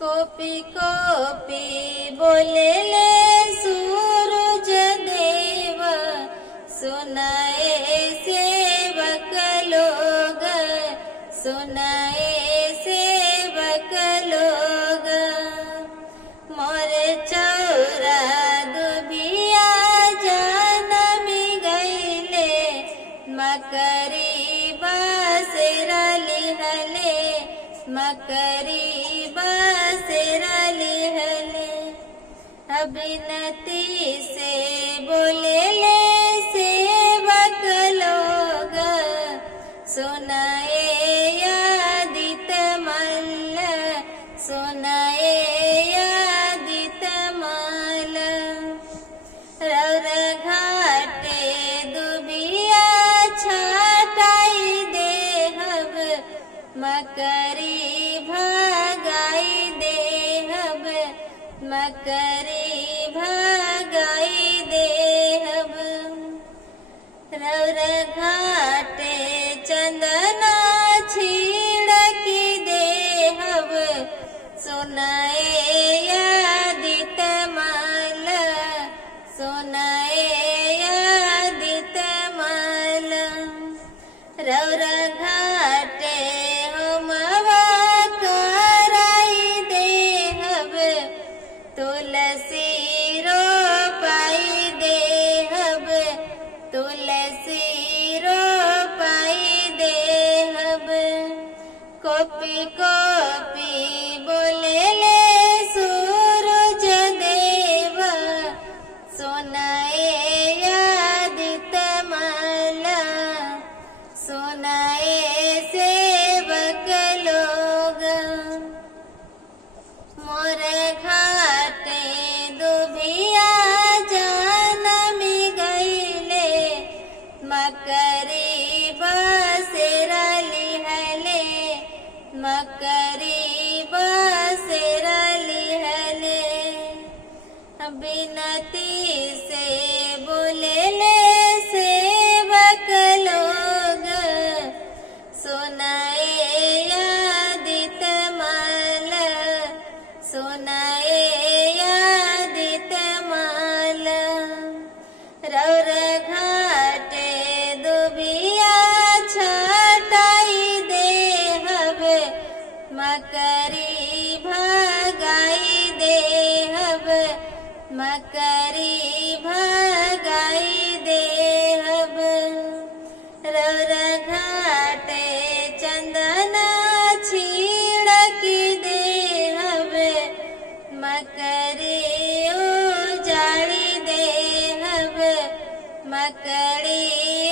Copy copy बोले ले सूरज देव, सुनाए सेवक लोग, सुनाए सेवक लोग। मोर चौरा दुबिया जनमी गईले, मकरी बासेरा लिहले, मकरी बासेरा लिहले। अभिनति से बोले ले सेवक लोग, सुनाए यादित मल्ल, सुनाए यादित माल। रौर घाटे दुबिया छाटाई देहब, मकरी भगाई देहब, मकरी भगाई देहब। रौर घाटे चंदना छिड़की देहब, सुनाए यादित माल, सुनाए यादित माल। रौर घाटे होमवा कराई देहब, तुलसी रोपाई देहब, तुलसी रोपाई देहब। कोपी कोपी बोले ले सूरज देव, सुनाए यादित माल, सुनाए सेवक लोग। मोर घाटे दुबिया जनमी गईले, मकरी बासेरा लिहले, मकरी बासेरा लिहले। बिनती से बोले ले सेवक लोग, सुनाए यादित माल, सुनाए यादित माल। रौर घाटे दुबिया छाटाई देहब, मकरी भगाई देहब, मकरी भगाई देहब। रौर घाटे चंदना छिड़की देहब, मकरी उजाड़ी देहब, मकड़ी